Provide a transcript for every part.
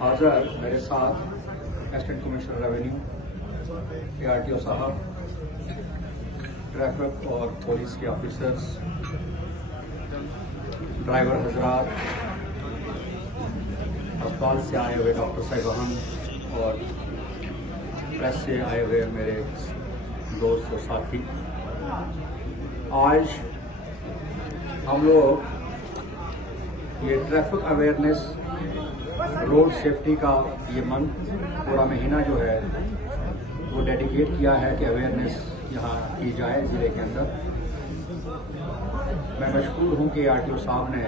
हाज़र मेरे साथ assistant commissioner revenue, ARTO साहब, ट्रैफिक और पुलिस के ऑफिसर्स, ड्राइवर हजरात, अस्पताल से आए हुए डॉक्टर साहिबान और प्रेस से आए हुए मेरे दोस्त और साथी। आज हम लोग ये ट्रैफिक अवेयरनेस, रोड सेफ्टी का ये मंथ पूरा महीना जो है वो डेडिकेट किया है कि अवेयरनेस यहाँ की जाए ज़िले के अंदर। मैं मशकूर हूँ कि ARTO साहब ने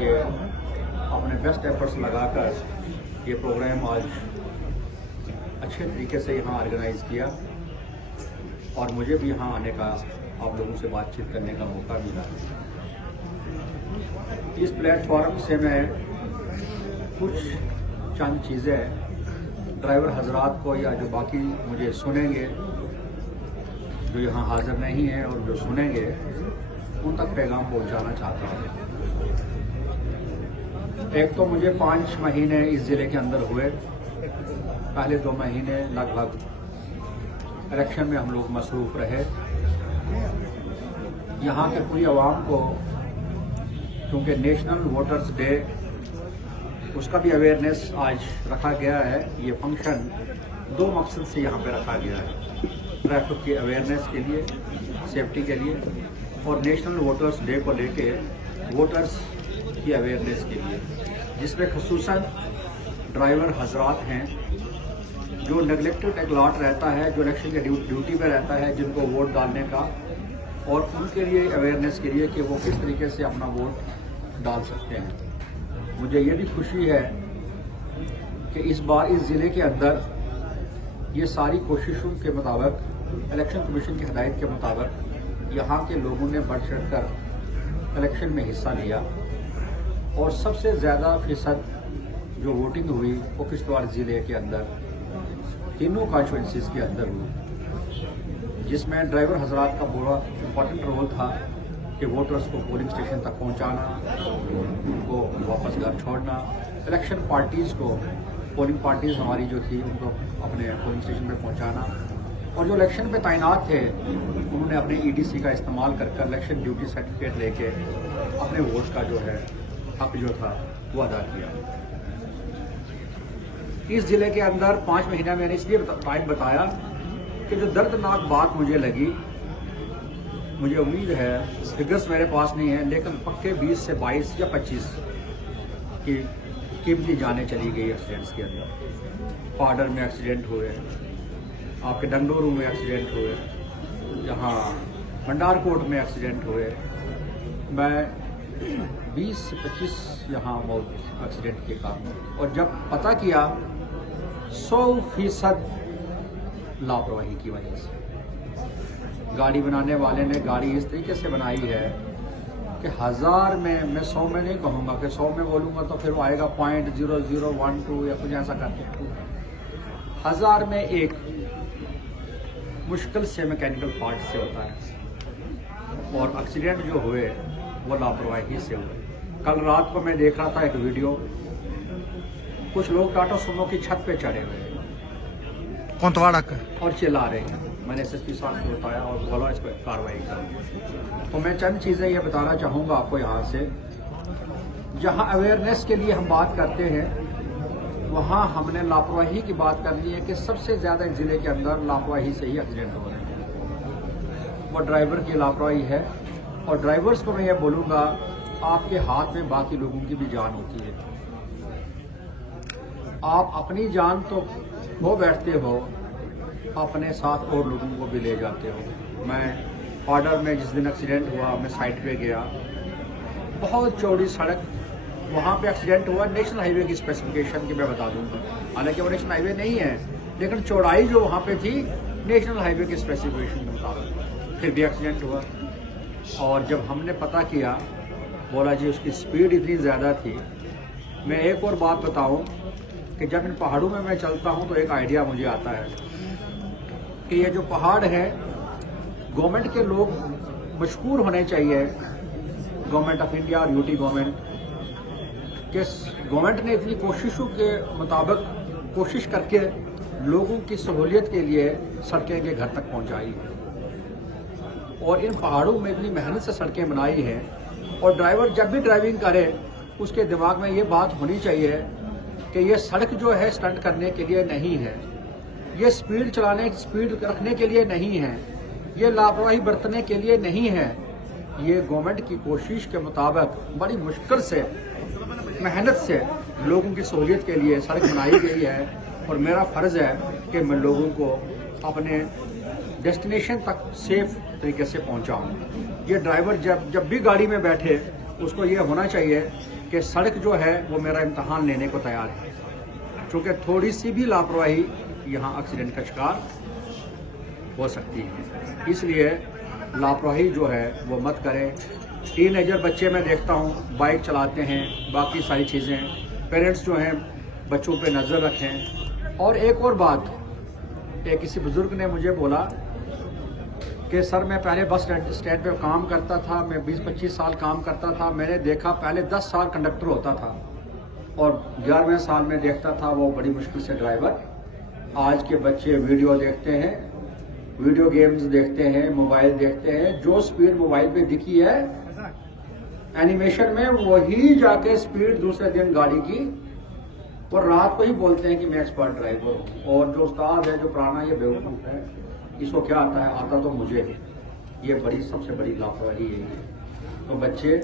ये अपने बेस्ट एफर्ट्स लगाकर ये प्रोग्राम आज अच्छे तरीके से यहाँ ऑर्गेनाइज़ किया और मुझे भी यहाँ आने का, आप लोगों से बातचीत करने का मौका मिला। इस प्लेटफॉर्म से मैं कुछ चंद चीज़ें ड्राइवर हजरात को या जो बाकी मुझे सुनेंगे, जो यहाँ हाजिर नहीं हैं और जो सुनेंगे, उन तक पैगाम पहुँचाना चाहता हूँ। एक तो मुझे 5 महीने इस ज़िले के अंदर हुए। पहले 2 महीने लगभग इलेक्शन में हम लोग मसरूफ़ रहे। यहाँ के पूरी आवाम को, क्योंकि नेशनल वोटर्स डे, उसका भी अवेयरनेस आज रखा गया है। ये फंक्शन 2 मकसद से यहाँ पे रखा गया है, ट्रैफिक की अवेयरनेस के लिए, सेफ्टी के लिए, और नेशनल वोटर्स डे को लेके वोटर्स की अवेयरनेस के लिए, जिसमें खसूसन ड्राइवर हजरात हैं जो नेगलेक्टेड एक लॉट रहता है, जो इलेक्शन के ड्यूटी पे रहता है, जिनको वोट डालने का, और उनके लिए अवेयरनेस के लिए कि वो किस तरीके से अपना वोट डाल सकते हैं। मुझे ये भी खुशी है कि इस बार इस ज़िले के अंदर ये सारी कोशिशों के मुताबिक, इलेक्शन कमीशन की हिदायत के मुताबिक, यहाँ के लोगों ने बढ़ चढ़ कर इलेक्शन में हिस्सा लिया और सबसे ज़्यादा फीसद जो वोटिंग हुई वो किश्तवाड़ ज़िले के अंदर तीनों कॉन्स्टिट्यूंसीज के अंदर हुई, जिसमें ड्राइवर हजरात का बड़ा इम्पोर्टेंट रोल था कि वोटर्स को पोलिंग स्टेशन तक पहुंचाना, उनको वापस घर छोड़ना, इलेक्शन पार्टीज़ को, पोलिंग पार्टीज़ हमारी जो थी, उनको अपने पोलिंग स्टेशन पे पहुंचाना, और जो इलेक्शन पे तैनात थे उन्होंने अपने EDC का इस्तेमाल कर इलेक्शन ड्यूटी सर्टिफिकेट लेके अपने वोट का जो है हक जो था वो अदा किया। इस ज़िले के अंदर 5 महीना मैंने इसलिए टाइम बताया कि जो दर्दनाक बात मुझे लगी, मुझे उम्मीद है, फिगर्स मेरे पास नहीं है, लेकिन पक्के 20 से 22 या 25 की कीमती जानें चली गई एक्सीडेंट्स के अंदर। पाडर में एक्सीडेंट हुए, आपके डंडोरू में एक्सीडेंट हुए, यहाँ भंडारकोट में एक्सीडेंट हुए। मैं 20 से 25 यहाँ मौत एक्सीडेंट के कारण, और जब पता किया 100% लापरवाही की वजह से। गाड़ी बनाने वाले ने गाड़ी इस तरीके से बनाई है कि 1000 में, मैं 100 में नहीं कहूँगा कि 100 में बोलूँगा तो फिर वो आएगा 0.0012 या कुछ ऐसा करके। 1000 में एक मुश्किल से मैकेनिकल पार्ट से होता है, और एक्सीडेंट जो हुए वो लापरवाही से हुए। कल रात को मैं देख रहा था एक वीडियो, कुछ लोग टाटा सुमो की छत पे चढ़े हुए और चिल्ला रहे हैं। मैंने SSP साहब को बताया और बोला इस पर कार्रवाई करो। तो मैं चंद चीज़ें ये बताना चाहूँगा आपको यहाँ से। जहाँ अवेयरनेस के लिए हम बात करते हैं, वहाँ हमने लापरवाही की बात करनी है कि सबसे ज़्यादा ज़िले के अंदर लापरवाही से ही एक्सीडेंट हो रहे हैं। वो ड्राइवर की लापरवाही है, और ड्राइवर्स को मैं ये बोलूँगा, आपके हाथ में बाकी लोगों की भी जान होती है। आप अपनी जान तो वो बैठते हो, अपने साथ और लोगों को भी ले जाते हो। मैं पाडर में जिस दिन एक्सीडेंट हुआ, मैं साइड पे गया, बहुत चौड़ी सड़क, वहाँ पे एक्सीडेंट हुआ। नेशनल हाईवे की स्पेसिफिकेशन की मैं बता दूंगा, हालांकि वो नेशनल हाईवे नहीं है, लेकिन चौड़ाई जो वहाँ पे थी नेशनल हाईवे की स्पेसिफिकेशन के मुताबिक, फिर भी एक्सीडेंट हुआ। और जब हमने पता किया, बोला जी उसकी स्पीड इतनी ज़्यादा थी। मैं एक और बात बताऊँ कि जब इन पहाड़ों में मैं चलता हूँ तो एक आइडिया मुझे आता है कि ये जो पहाड़ है, गवर्नमेंट के लोग मशहूर होने चाहिए, गवर्नमेंट ऑफ इंडिया और यूटी गवर्नमेंट, कि गवर्नमेंट ने इतनी कोशिशों के मुताबिक कोशिश करके लोगों की सहूलियत के लिए सड़कें के घर तक पहुंचाई है, और इन पहाड़ों में इतनी मेहनत से सड़कें बनाई हैं। और ड्राइवर जब भी ड्राइविंग करे उसके दिमाग में ये बात होनी चाहिए कि ये सड़क जो है स्टंट करने के लिए नहीं है, ये स्पीड रखने के लिए नहीं है, ये लापरवाही बरतने के लिए नहीं है। ये गवर्नमेंट की कोशिश के मुताबिक बड़ी मुश्किल से मेहनत से लोगों की सहूलियत के लिए सड़क बनाई गई है, और मेरा फ़र्ज़ है कि मैं लोगों को अपने डेस्टिनेशन तक सेफ तरीके से पहुंचाऊं। ये ड्राइवर जब भी गाड़ी में बैठे उसको ये होना चाहिए कि सड़क जो है वो मेरा इम्तहान लेने को तैयार है, क्योंकि थोड़ी सी भी लापरवाही यहाँ एक्सीडेंट का शिकार हो सकती है। इसलिए लापरवाही जो है वो मत करें। टीनेजर बच्चे मैं देखता हूँ बाइक चलाते हैं, बाकी सारी चीज़ें, पेरेंट्स जो हैं बच्चों पे नज़र रखें। और एक और बात, किसी बुज़ुर्ग ने मुझे बोला कि सर मैं पहले बस स्टैंड पे काम करता था, मैं 20-25 साल काम करता था, मैंने देखा पहले 10 साल कंडक्टर होता था और 11वें साल में देखता था वो बड़ी मुश्किल से ड्राइवर। आज के बच्चे वीडियो देखते हैं, वीडियो गेम्स देखते हैं, मोबाइल देखते हैं, जो स्पीड मोबाइल पे दिखी है एनिमेशन में वही जाके स्पीड दूसरे दिन गाड़ी की, और रात को ही बोलते हैं कि मैं एक्सपर्ट ड्राइवर हूँ। और जो उस्ताद है, जो पुराना, ये बेवकूफ़ है, इसको क्या आता है, आता तो मुझे है। ये बड़ी सबसे बड़ी लापरवाही है। तो बच्चे,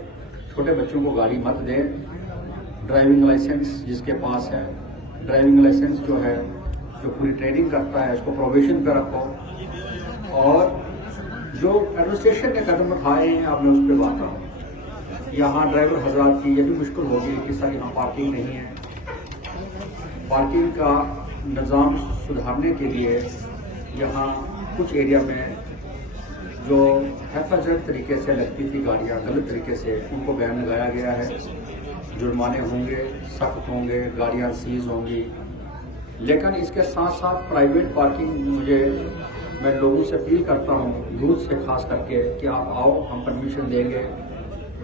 छोटे बच्चों को गाड़ी मत दें। ड्राइविंग लाइसेंस जिसके पास है, ड्राइविंग लाइसेंस जो है, जो पूरी ट्रेनिंग करता है, उसको प्रोबेशन पे रखो। और जो एडमिनिस्ट्रेशन ने कदम उठाए हैं, अब मैं उस पर बात करूँ। यहाँ ड्राइवर हजरात की ये भी मुश्किल होगी कि सर यहाँ पार्किंग नहीं है। पार्किंग का निज़ाम सुधारने के लिए यहाँ कुछ एरिया में जो हेफाजत तरीके से लगती थी गाड़ियाँ, गलत तरीके से, उनको बैन लगाया गया है। जुर्माने होंगे, सख्त होंगे, गाड़ियाँ सीज होंगी। लेकिन इसके साथ साथ प्राइवेट पार्किंग, मैं लोगों से अपील करता हूँ, यूथ से खास करके, कि आप आओ, हम परमिशन देंगे,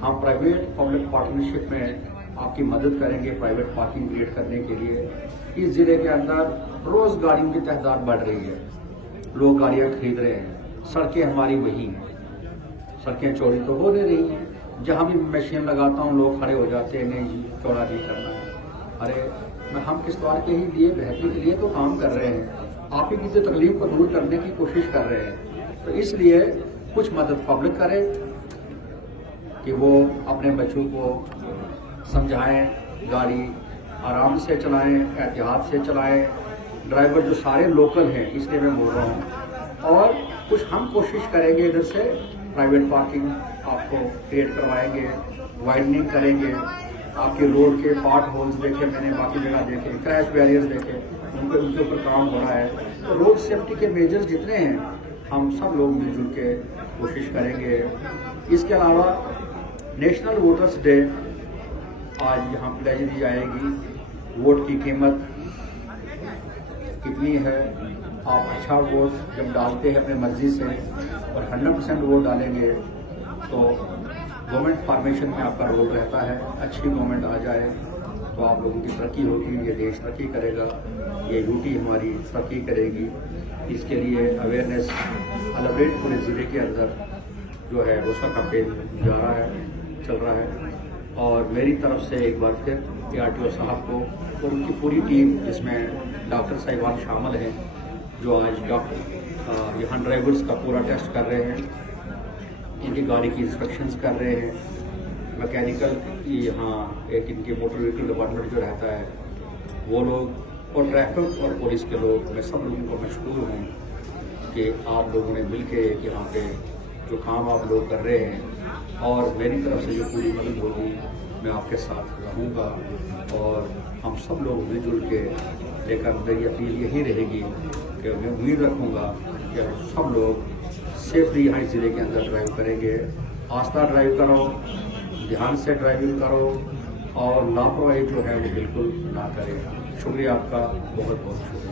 हम प्राइवेट पब्लिक पार्टनरशिप में आपकी मदद करेंगे प्राइवेट पार्किंग क्रिएट करने के लिए। इस ज़िले के अंदर रोज़ गाड़ियों की तादाद बढ़ रही है, लोग गाड़ियाँ खरीद रहे हैं, सड़कें हमारी वही हैं, सड़कें चौड़ी तो हो नहीं रही हैं। जहाँ भी मशीन लगाता हूँ लोग खड़े हो जाते हैं, नहीं जी चौड़ा नहीं करना है। अरे हम किश्तवाड़ के ही लिए बेहतरी के लिए तो काम कर रहे हैं, आप ही की जो तकलीफ को दूर करने की कोशिश कर रहे हैं। तो इसलिए कुछ मदद पब्लिक करे कि वो अपने बच्चों को समझाएं, गाड़ी आराम से चलाएं, एहतियात से चलाएं। ड्राइवर जो सारे लोकल हैं, इसलिए मैं बोल रहा हूँ। और कुछ हम कोशिश करेंगे, इधर से प्राइवेट पार्किंग आपको क्रिएट करवाएंगे, वाइडनिंग करेंगे, आपके रोड के पार्ट होल्स देखे मैंने, बाकी जगह देखे, क्रैश बैरियर्स देखे, उनके ऊपर काम हो रहा है। तो रोड सेफ्टी के मेजर्स जितने हैं, हम सब लोग मिलजुल के कोशिश करेंगे। इसके अलावा नेशनल वोटर्स डे आज यहाँ प्लेज दी जाएगी। वोट की कीमत कितनी है, आप अच्छा वोट जब डालते हैं अपने मर्जी से और 100% वोट डालेंगे तो गवर्नमेंट फॉर्मेशन में आपका रोल रहता है। अच्छी गवर्नमेंट आ जाए तो आप लोगों की तरक्की होगी, ये देश तरक्की करेगा, ये यूटी हमारी तरक्की करेगी। इसके लिए अवेयरनेस अलबरेट पूरे ज़िले के अंदर जो है उसका कैंपेन जा रहा है, चल रहा है। और मेरी तरफ से एक बार फिर ARTO साहब को और उनकी पूरी टीम, जिसमें डॉक्टर साहिबान शामिल हैं, जो आज यहाँ ड्राइवर्स का पूरा टेस्ट कर रहे हैं, इनकी गाड़ी की इंस्पेक्शंस कर रहे हैं, मैकेनिकल यहाँ एक इनके मोटर व्हीकल डिपार्टमेंट जो रहता है वो लोग, और ट्रैफिक और पुलिस के लोग, मैं सब लोगों को मशकूर हूँ कि आप लोगों ने मिल के यहाँ पे जो काम आप लोग कर रहे हैं, और मेरी तरफ से जो पूरी मदद होगी मैं आपके साथ रहूँगा। और हम सब लोग मिलजुल के, लेकर मेरी अपील यही रहेगी कि मैं उम्मीद रखूँगा कि सब लोग सेफली यहाँ ज़िले के अंदर ड्राइव करेंगे। आस्था ड्राइव करो, ध्यान से ड्राइविंग करो, और लापरवाही जो है वो बिल्कुल ना करें। शुक्रिया आपका, बहुत बहुत शुक्रिया।